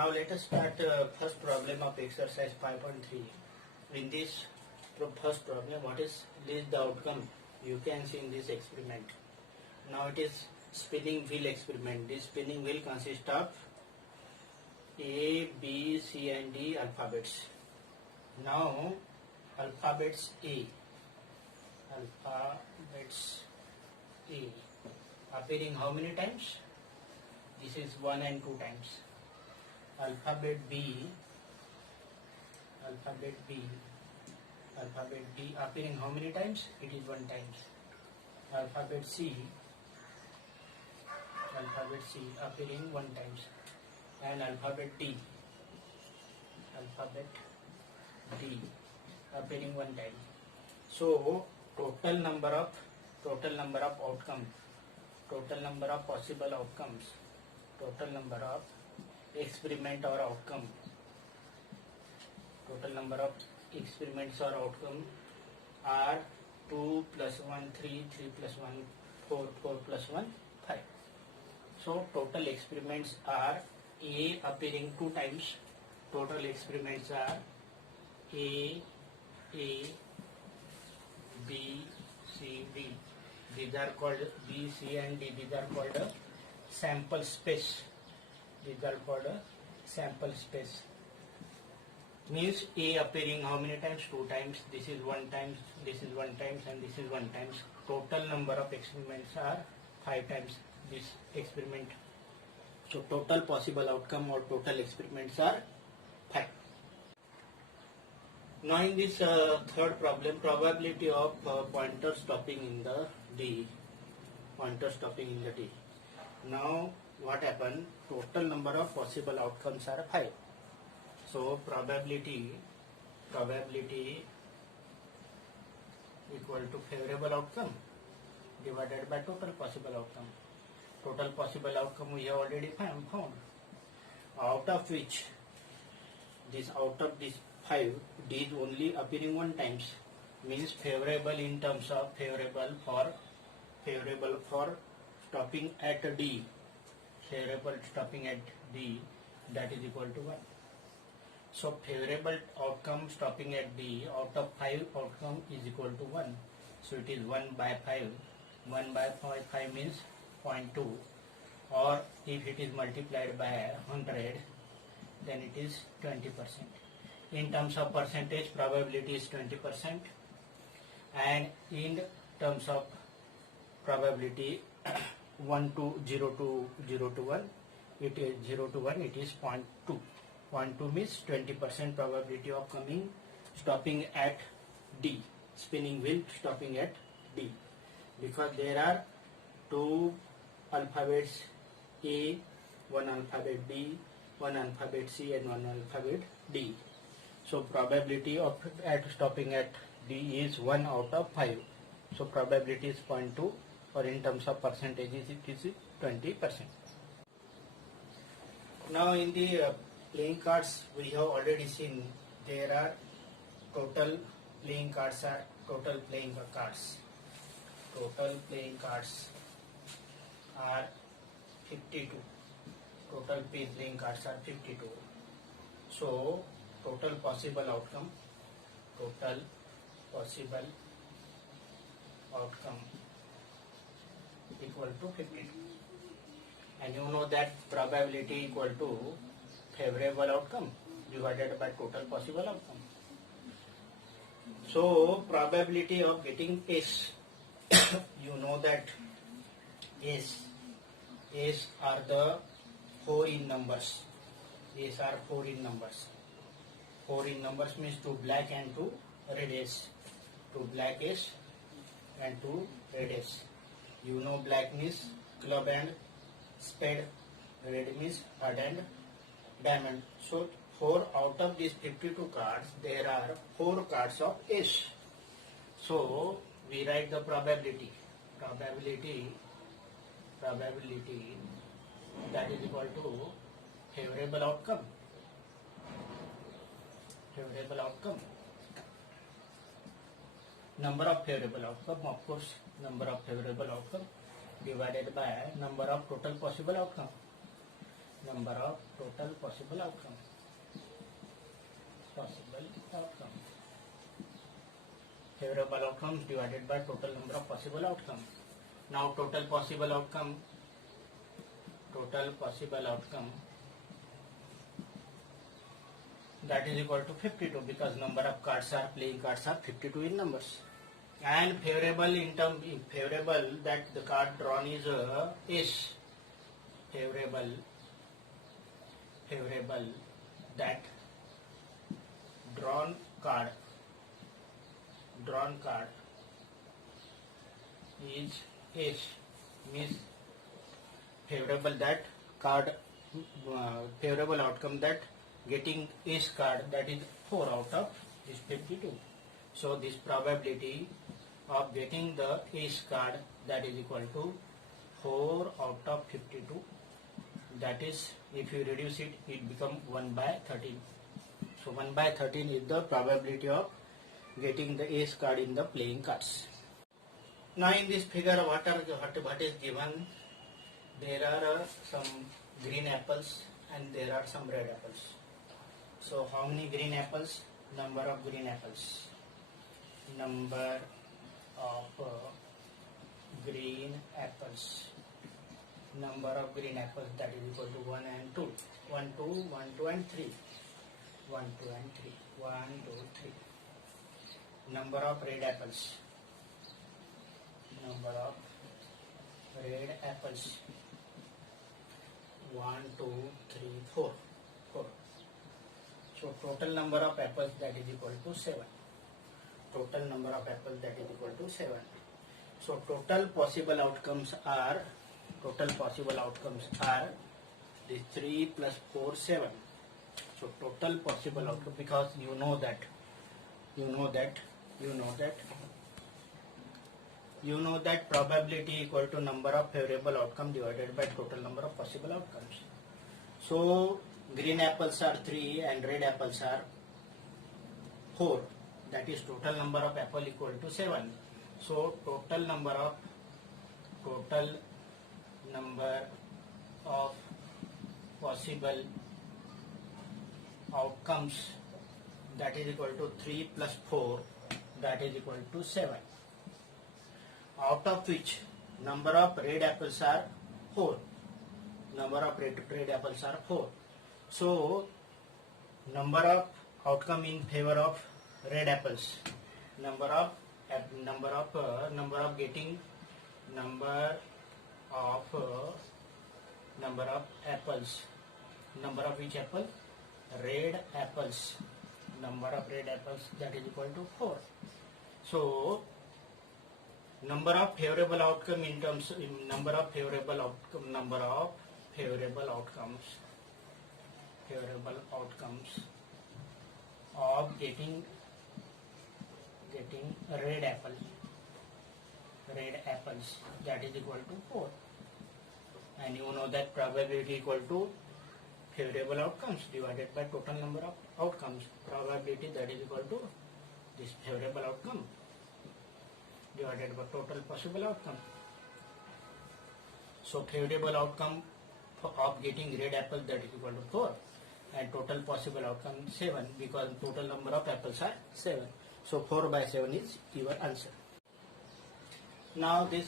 Now let us start first problem of exercise 5.3. In this first problem, what is the outcome you can see in this experiment. Now it is spinning wheel experiment. This spinning wheel consists of A, B, C and D alphabets. Now alphabets A appearing how many times? This is 1 and 2 times. Alphabet B appearing how many times? It is 1 times. Alphabet C appearing 1 times, and alphabet D appearing 1 time. So total number of outcomes, total number of possible outcomes, total number of experiment or outcome, total number of experiments or outcome are 2 plus 1 3, 3 plus 1 4, 4 plus 1 5. So total experiments are A appearing 2 times. Total experiments are A, B, C, D. These are called B, C and D. These are called a sample space. Means A appearing how many times? 2 times. This is 1 times, this is 1 times and this is 1 times. Total number of experiments are 5 times this experiment. So total possible outcome or total experiments are 5. Now in this third problem, probability of pointer stopping in the D. Now what happened? Total number of possible outcomes are 5. So probability equal to favorable outcome divided by total possible outcome. Total possible outcome we have already found. Out of which out of this 5, D is only appearing 1 times, means favorable in terms of favorable for stopping at D. Favorable stopping at D, that is equal to 1. So favorable outcome stopping at D out of 5 outcome is equal to 1. So it is 1 by 5. 1 by 5 means 0.2, or if it is multiplied by 100, then it is 20%. In terms of percentage, probability is 20%, and in terms of probability 0 to 1, it is 0 to 1, it is 0.2. 0.2 means 20% probability of stopping at D, spinning wheel stopping at D, because there are 2 alphabets A, 1 alphabet B, 1 alphabet C and 1 alphabet D. So probability of stopping at D is 1 out of 5. So probability is 0.2, or in terms of percentages it is 20%. Now in the playing cards we have already seen there are total playing cards are Total playing cards are 52. Total playing cards are 52. So total possible outcome equal to 52. And you know that probability equal to favorable outcome divided by total possible outcome. So probability of getting S, you know that S are the 4 in numbers. S are 4 in numbers. 4 in numbers means 2 black and 2 red S. 2 black S and 2 red S. You know black means club and spade, red means heart and diamond. So 4 out of these 52 cards, there are 4 cards of S. So we write the probability that is equal to favorable outcome. Number of favorable outcome, of course, number of favorable outcome divided by number of total possible outcome. number of total possible outcome. Favorable outcomes divided by total number of possible outcome. Now total possible outcome that is equal to 52 because number of playing cards are 52 in numbers. And favorable that the card drawn is ace. Favorable that drawn card is ace, means favorable outcome that getting ace card, that is 4 out of this 52. So this probability of getting the ace card, that is equal to 4 out of 52. That is, if you reduce it, it becomes 1 by 13. So 1 by 13 is the probability of getting the ace card in the playing cards. Now in this figure, what is given? There are some green apples and there are some red apples. So how many green apples? Number of green apples. Number of green apples. Number of green apples, that is equal to 1 and 2. 1, 2, 1, 2 and 3. 1, 2 and 3. 1, 2, 3. Number of red apples. Number of red apples. 1, 2, 3, 4. 4. So total number of apples, that is equal to 7. Total number of apples, that is equal to 7. So total possible outcomes are the 3 plus 4, 7. So total possible outcome, because you know that probability equal to number of favorable outcome divided by total number of possible outcomes. So green apples are 3 and red apples are 4. That is total number of apple equal to 7. So total number of possible outcomes, that is equal to 3 plus 4, that is equal to 7. Out of which number of red apples are 4. Number of red apples are 4. So number of outcome in favor of red apples. Number of apples. Number of which apple? Red apples. Number of red apples, that is equal to 4. So number of favorable outcome in terms of number of favorable outcomes of getting red apples, that is equal to 4. And you know that probability equal to favorable outcomes divided by total number of outcomes. Probability, that is equal to this favorable outcome divided by total possible outcome. So favorable outcome of getting red apple, that is equal to 4, and total possible outcome 7, because total number of apples are 7. So 4 by 7 is your answer. Now this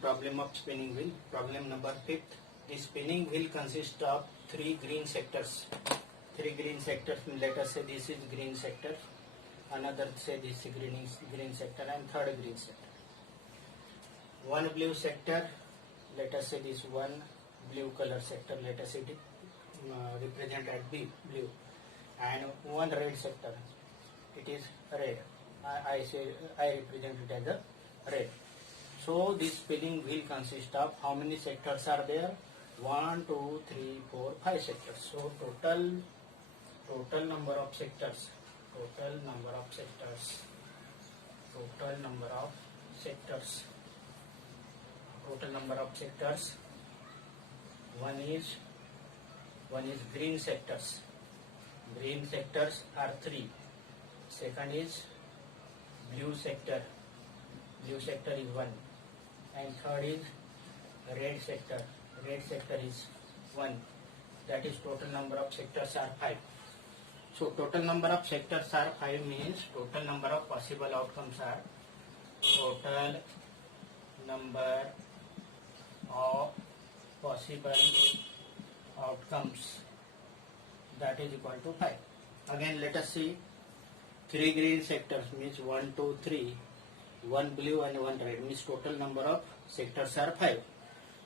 problem of spinning wheel, problem number 5. The spinning wheel consists of 3 green sectors. 3 green sectors, let us say this is green sector, another say this is green sector, and third green sector. One blue sector, let us say this one blue color sector, let us say it represent as blue, and one red sector, it is red. I represent it as a red. So this spinning wheel consists of how many sectors are there? 1, 2, 3, 4, 5 sectors. So total number of sectors. One is green sectors. Green sectors are 3. Second is blue sector. Blue sector is 1. And third is red sector. Red sector is 1. that is total number of sectors are 5. So total number of sectors are 5 means total number of possible outcomes are total number of possible outcomes, that is equal to 5. Again let us see, 3 green sectors means 1, 2, 3, 1 blue and 1 red means total number of sectors are 5.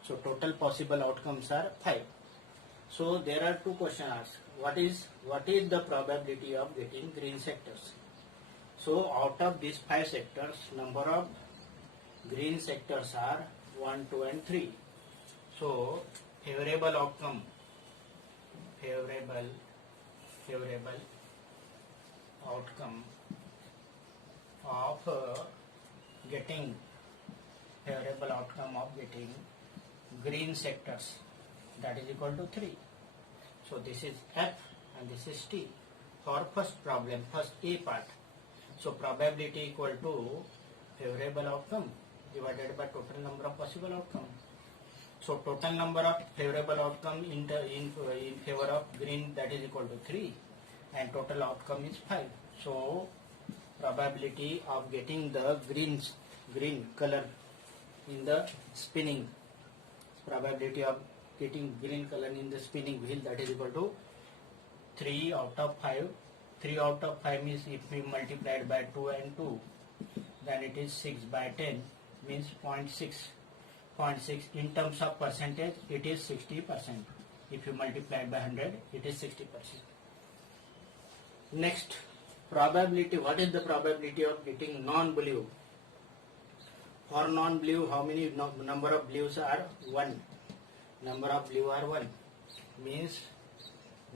So total possible outcomes are 5. So there are two questions asked. What is the probability of getting green sectors? So out of these 5 sectors, number of green sectors are 1, 2 and 3. So favorable outcome, favorable outcome of getting green sectors, that is equal to 3. So this is F and this is T for first problem, first A part. So probability equal to favorable outcome divided by total number of possible outcome. So total number of favorable outcome in favor of green, that is equal to 3, and total outcome is 5. So probability of getting the green color in the spinning, probability of getting green color in the spinning wheel, that is equal to 3 out of 5. 3 out of 5 means if we multiplied by 2 and 2, then it is 6 by 10 means 0.6. 0.6 in terms of percentage it is 60%. If you multiply by 100 it is 60%. Next, probability. What is the probability of getting non-blue? For non-blue, how many number of blues are 1? Number of blue are 1 means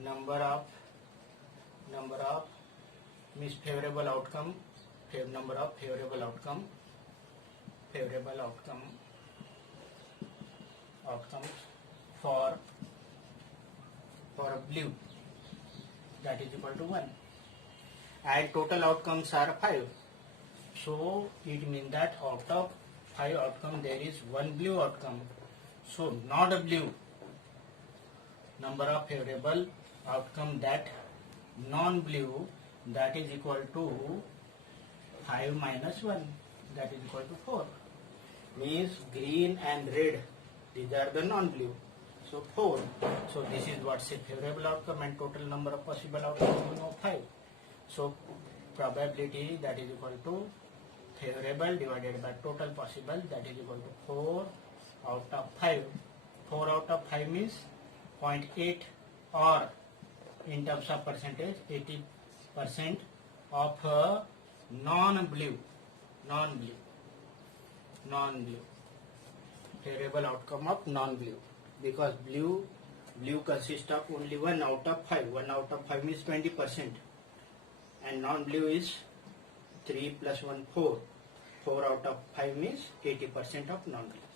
number of means favorable outcome, number of favorable outcomes for blue, that is equal to 1, and total outcomes are 5. So it means that out of 5 outcomes there is 1 blue outcome. So not a blue, number of favorable outcome that non-blue, that is equal to 5 minus 1, that is equal to 4. Means green and red, these are the non-blue. So 4. So this is what's a favorable outcome, and total number of possible outcomes we know 5. So probability, that is equal to favorable divided by total possible, that is equal to 4 out of 5. 4 out of 5 means 0.8, or in terms of percentage 80% of non-blue favorable outcome of non-blue, because blue consists of only 1 out of 5. 1 out of 5 means 20%, and non-blue is 3 plus 1 4. 4 out of 5 means 80% of non-blue.